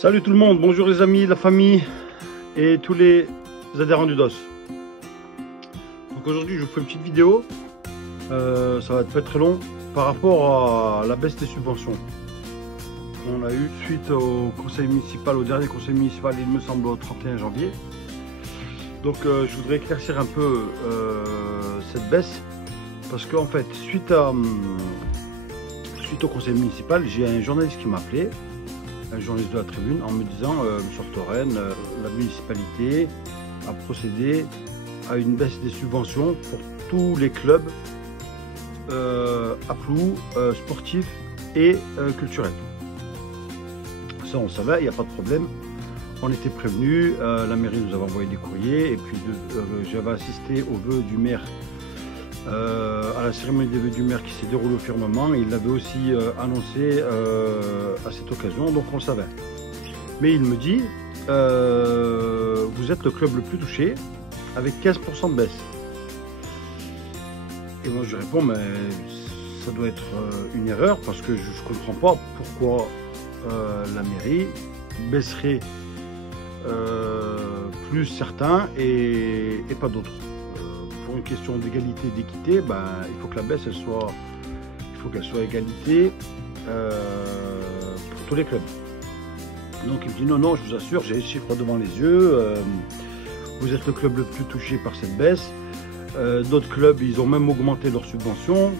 Salut tout le monde, bonjour les amis, la famille et tous les adhérents du DOS. Donc aujourd'hui je vous fais une petite vidéo, ça va pas être très long, par rapport à la baisse des subventions. On a eu suite au conseil municipal, au dernier conseil municipal, il me semble au 31 janvier. Donc je voudrais éclaircir un peu cette baisse, parce qu'en fait suite au conseil municipal, j'ai un journaliste qui m'a appelé, un journaliste de la Tribune, en me disant Monsieur Torren, la municipalité a procédé à une baisse des subventions pour tous les clubs à Plou, sportifs et culturels. Ça on savait, il n'y a pas de problème. On était prévenus, la mairie nous avait envoyé des courriers et puis j'avais assisté au vœu du maire, à la cérémonie des vœux du maire qui s'est déroulée au firmament. Il l'avait aussi annoncé à cette occasion, donc on le savait. Mais il me dit, vous êtes le club le plus touché avec 15% de baisse. Et moi je réponds, mais ça doit être une erreur parce que je ne comprends pas pourquoi la mairie baisserait plus certains et pas d'autres. Pour une question d'égalité et d'équité, ben, il faut que la baisse elle soit, il faut qu'elle soit égalité pour tous les clubs. Donc il me dit non, je vous assure, j'ai les chiffres devant les yeux, vous êtes le club le plus touché par cette baisse. D'autres clubs, ils ont même augmenté leurs subventions.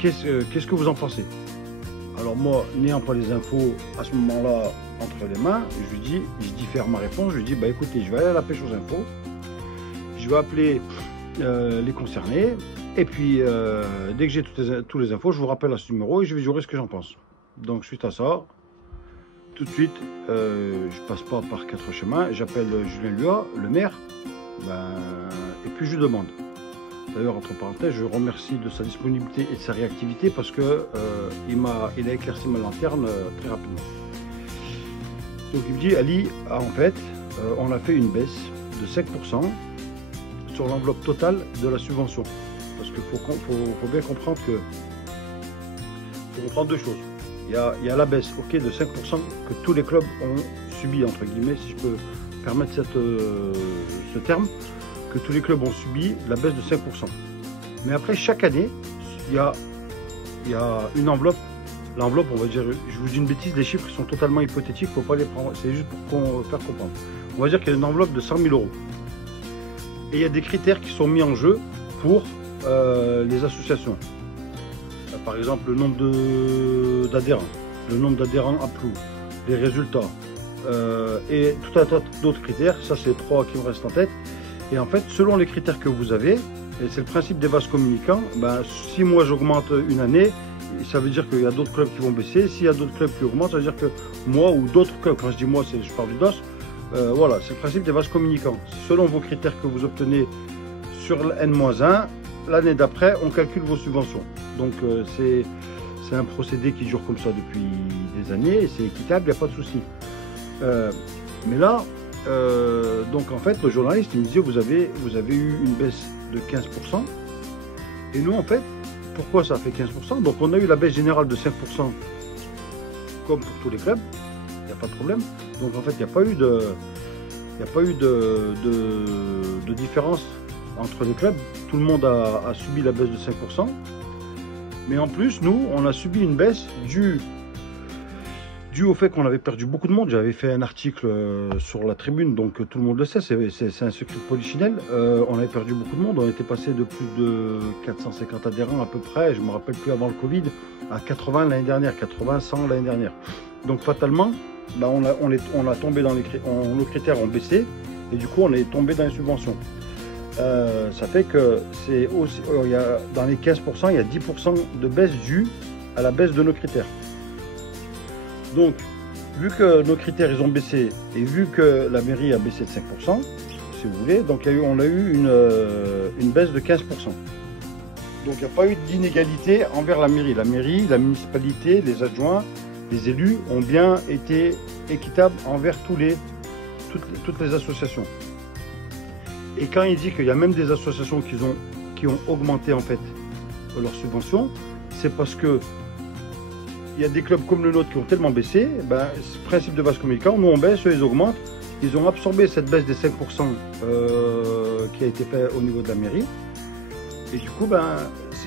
Qu'est-ce que vous en pensez? Alors moi, n'ayant pas les infos à ce moment-là entre les mains, je diffère ma réponse, je lui dis, bah écoutez, je vais aller à la pêche aux infos, je vais appeler les concernés, et puis dès que j'ai tous les infos, je vous rappelle à ce numéro et je vais jurer ce que j'en pense. Donc suite à ça, tout de suite, je passe pas par 4 chemins, j'appelle Julien Lua, le maire, et puis je lui demande. D'ailleurs, entre parenthèses, je remercie de sa disponibilité et de sa réactivité parce que il a éclairci ma lanterne très rapidement. Donc il me dit, Ali, en fait, on a fait une baisse de 5% sur l'enveloppe totale de la subvention. Parce qu'il faut bien comprendre que faut comprendre deux choses. Il y a la baisse, ok, de 5% que tous les clubs ont subi, entre guillemets, si je peux permettre ce terme, que tous les clubs ont subi la baisse de 5%. Mais après, chaque année, il y a une enveloppe. L'enveloppe, on va dire, je vous dis une bêtise, les chiffres sont totalement hypothétiques, il ne faut pas les prendre, c'est juste pour faire comprendre. On va dire qu'il y a une enveloppe de 100 000 €. Et il y a des critères qui sont mis en jeu pour les associations. Par exemple, le nombre d'adhérents, le nombre d'adhérents à Plou, les résultats, et tout un tas d'autres critères. Ça, c'est 3 qui me restent en tête. Et en fait, selon les critères que vous avez, et c'est le principe des vases communicants, si moi j'augmente une année, ça veut dire qu'il y a d'autres clubs qui vont baisser. S'il y a d'autres clubs qui augmentent, ça veut dire que moi ou d'autres clubs, quand je dis moi, je parle du DOS, voilà, c'est le principe des vases communicants. Selon vos critères que vous obtenez sur N-1, l'année d'après, on calcule vos subventions. Donc c'est un procédé qui dure comme ça depuis des années, et c'est équitable, il n'y a pas de souci. Mais là, donc en fait, le journaliste il me disait, vous avez eu une baisse de 15%. Et nous, en fait, pourquoi ça a fait 15%? Donc on a eu la baisse générale de 5%, comme pour tous les clubs, il n'y a pas de problème. Donc en fait, il n'y a pas eu de différence entre les clubs. Tout le monde a subi la baisse de 5%. Mais en plus, nous, on a subi une baisse due au fait qu'on avait perdu beaucoup de monde. J'avais fait un article sur la Tribune, donc tout le monde le sait, c'est un secret de polichinelle. On avait perdu beaucoup de monde, on était passé de plus de 450 adhérents à peu près, je ne me rappelle plus avant le Covid, à 80 l'année dernière, 80, 100 l'année dernière. Donc fatalement, on a tombé dans nos critères ont baissé, et du coup on est tombé dans les subventions. Ça fait que c'est aussi, dans les 15%, il y a 10% de baisse due à la baisse de nos critères. Donc, vu que nos critères ils ont baissé et vu que la mairie a baissé de 5%, si vous voulez, donc on a eu une baisse de 15%. Donc il n'y a pas eu d'inégalité envers la mairie. La mairie, la municipalité, les adjoints, les élus ont bien été équitables envers toutes les associations. Et quand il dit qu'il y a même des associations qui ont augmenté en fait leurs subventions, c'est parce que il y a des clubs comme le nôtre qui ont tellement baissé, ben, principe de vase communicant, nous on baisse, eux ils augmentent. Ils ont absorbé cette baisse des 5% qui a été faite au niveau de la mairie. Et du coup, ben,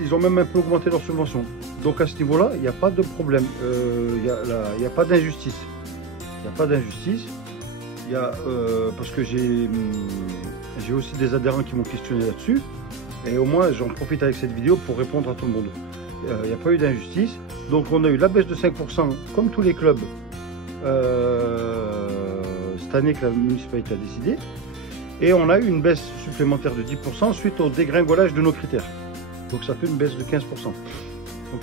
ils ont même un peu augmenté leurs subventions. Donc à ce niveau-là, il n'y a pas de problème. Il n'y a pas d'injustice. Il n'y a pas d'injustice. Parce que j'ai aussi des adhérents qui m'ont questionné là-dessus. Et au moins, j'en profite avec cette vidéo pour répondre à tout le monde. Il n'y a pas eu d'injustice. Donc on a eu la baisse de 5%, comme tous les clubs, cette année que la municipalité a décidé. Et on a eu une baisse supplémentaire de 10% suite au dégringolage de nos critères. Donc ça fait une baisse de 15%. Donc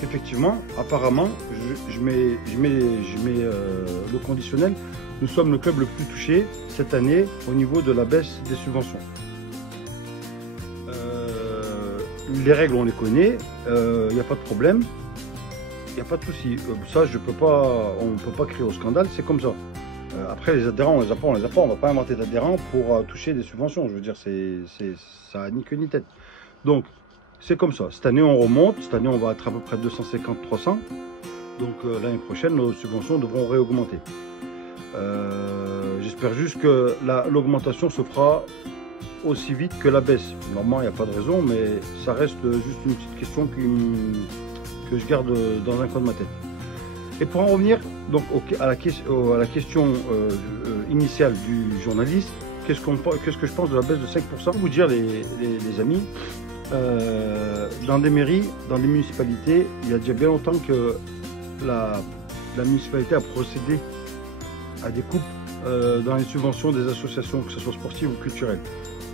effectivement, apparemment, je mets le conditionnel. Nous sommes le club le plus touché cette année au niveau de la baisse des subventions. Les règles, on les connaît, il n'y a pas de problème, il n'y a pas de souci. Ça, on ne peut pas crier au scandale, c'est comme ça. Après, les adhérents, on les a pas, on ne va pas inventer d'adhérents pour toucher des subventions. Je veux dire, ça n'a ni queue ni tête. Donc, c'est comme ça. Cette année, on remonte. Cette année, on va être à peu près 250-300. Donc, l'année prochaine, nos subventions devront réaugmenter. J'espère juste que l'augmentation se fera aussi vite que la baisse. Normalement, il n'y a pas de raison, mais ça reste juste une petite question que je garde dans un coin de ma tête. Et pour en revenir donc, à la question initiale du journaliste, qu'est-ce que je pense de la baisse de 5%? Je vais vous dire, les amis, dans des mairies, dans des municipalités, il y a déjà bien longtemps que la municipalité a procédé à des coupes dans les subventions des associations, que ce soit sportives ou culturelles.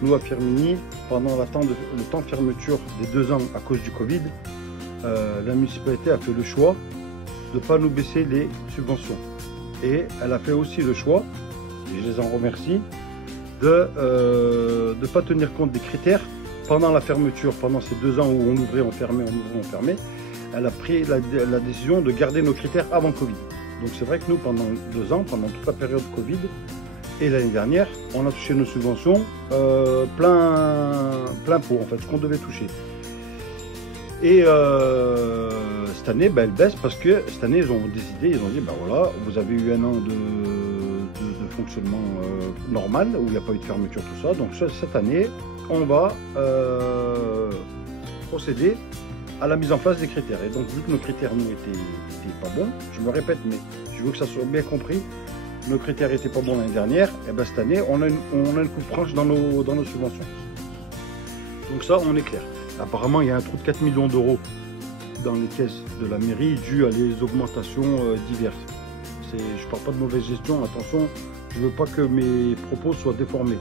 Nous, à Firminy, pendant le temps de fermeture des 2 ans à cause du Covid, la municipalité a fait le choix de ne pas nous baisser les subventions. Et elle a fait aussi le choix, et je les en remercie, de ne pas tenir compte des critères pendant la fermeture, pendant ces 2 ans où on ouvrait, on fermait, on ouvrait, on fermait. Elle a pris la décision de garder nos critères avant Covid. Donc c'est vrai que nous, pendant 2 ans, pendant toute la période Covid, et l'année dernière, on a touché nos subventions plein pot, en fait, ce qu'on devait toucher. Et cette année, ben, elle baisse parce que cette année, ils ont décidé, ils ont dit, ben voilà, vous avez eu 1 an de fonctionnement normal, où il n'y a pas eu de fermeture, tout ça. Donc cette année, on va procéder à la mise en place des critères. Et donc, vu que nos critères, nous, étaient pas bons, je me répète, mais je veux que ça soit bien compris, nos critères n'étaient pas bons l'année dernière, et ben cette année, on a une coupe franche dans nos subventions. Donc ça, on est clair. Apparemment, il y a un trou de 4 millions d'euros dans les caisses de la mairie dû à les augmentations diverses. Je ne parle pas de mauvaise gestion, attention, je ne veux pas que mes propos soient déformés.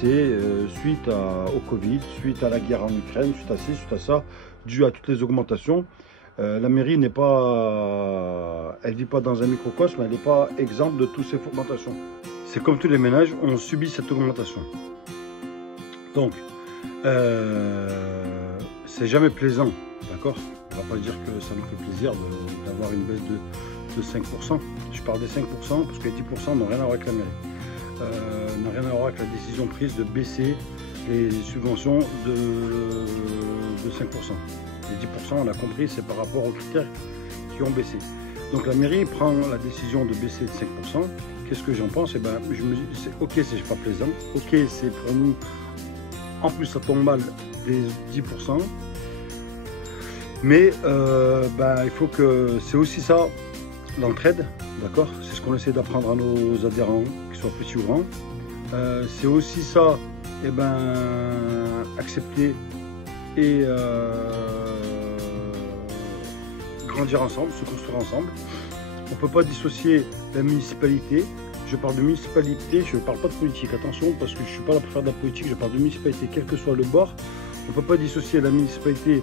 C'est suite au Covid, suite à la guerre en Ukraine, suite à ci, suite à ça, dû à toutes les augmentations. La mairie n'est pas, elle vit pas dans un microcosme, elle n'est pas exempte de toutes ces augmentations. C'est comme tous les ménages, on subit cette augmentation. Donc, c'est jamais plaisant, d'accord? On va pas dire que ça nous fait plaisir d'avoir une baisse de 5%. Je parle des 5% parce que les 10% n'ont rien à voir avec la mairie. N'ont rien à voir avec la décision prise de baisser les subventions de 5%. Les 10%, on a compris, c'est par rapport aux critères qui ont baissé. Donc la mairie prend la décision de baisser de 5%. Qu'est-ce que j'en pense? Eh ben, je me dis, ok, c'est pas plaisant. Ok, c'est pour nous. En plus, ça tombe mal des 10%. Mais ben, il faut que c'est aussi ça, l'entraide, d'accord? C'est ce qu'on essaie d'apprendre à nos adhérents, qu'ils soient petits ou grands. C'est aussi ça, eh ben, accepter et grandir ensemble, se construire ensemble. On ne peut pas dissocier la municipalité. Je parle de municipalité, je ne parle pas de politique. Attention, parce que je ne suis pas là pour faire de la politique, je parle de municipalité, quel que soit le bord. On ne peut pas dissocier la municipalité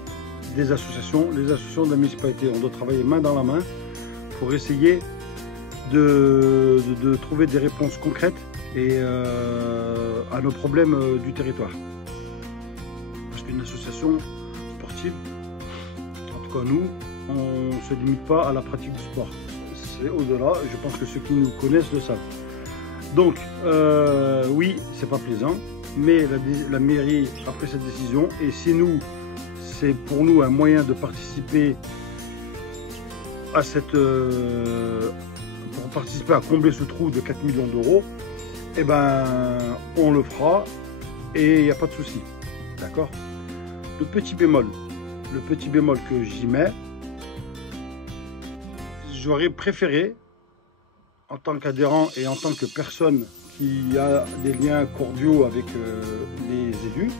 des associations. Les associations de la municipalité, on doit travailler main dans la main pour essayer de trouver des réponses concrètes et à nos problèmes du territoire. Parce qu'une association sportive, en tout cas nous, on ne se limite pas à la pratique du sport. C'est au-delà, je pense que ceux qui nous connaissent le savent. Donc, oui, c'est pas plaisant, mais la mairie a pris cette décision et c'est pour nous un moyen de participer pour participer à combler ce trou de 4 millions d'euros, eh ben, on le fera et il n'y a pas de souci. D'accord? Le petit bémol que j'y mets, j'aurais préféré, en tant qu'adhérent et en tant que personne qui a des liens cordiaux avec les élus,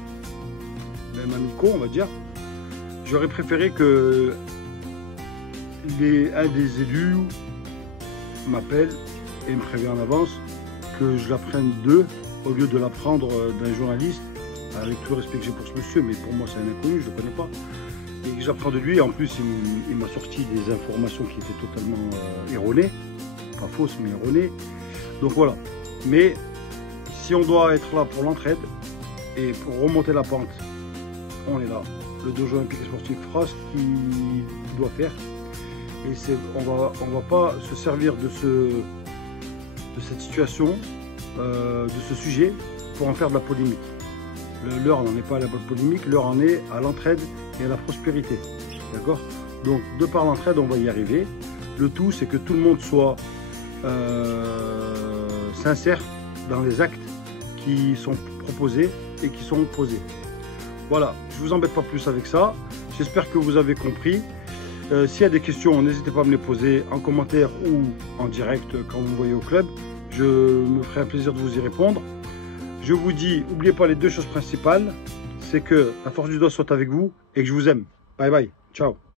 même amicaux on va dire, j'aurais préféré que un des élus m'appelle et me prévient en avance, que je l'apprenne d'eux au lieu de l'apprendre d'un journaliste, avec tout le respect que j'ai pour ce monsieur, mais pour moi c'est un inconnu, je ne le connais pas, et que j'apprends de lui. En plus il m'a sorti des informations qui étaient totalement erronées, pas fausses mais erronées, donc voilà. Mais si on doit être là pour l'entraide et pour remonter la pente, on est là. Le dojo olympique et sportif fera ce qu'il doit faire, et on va pas se servir de cette situation, de ce sujet, pour en faire de la polémique. L'heure n'en est pas à la polémique, l'heure en est à l'entraide et à la prospérité. D'accord? Donc de par l'entraide, on va y arriver. Le tout, c'est que tout le monde soit sincère dans les actes qui sont proposés et qui sont posés. Voilà, je ne vous embête pas plus avec ça. J'espère que vous avez compris. S'il y a des questions, n'hésitez pas à me les poser en commentaire ou en direct quand vous me voyez au club. Je me ferai un plaisir de vous y répondre. Je vous dis, n'oubliez pas les deux choses principales, c'est que la force du doigt soit avec vous et que je vous aime. Bye bye, ciao.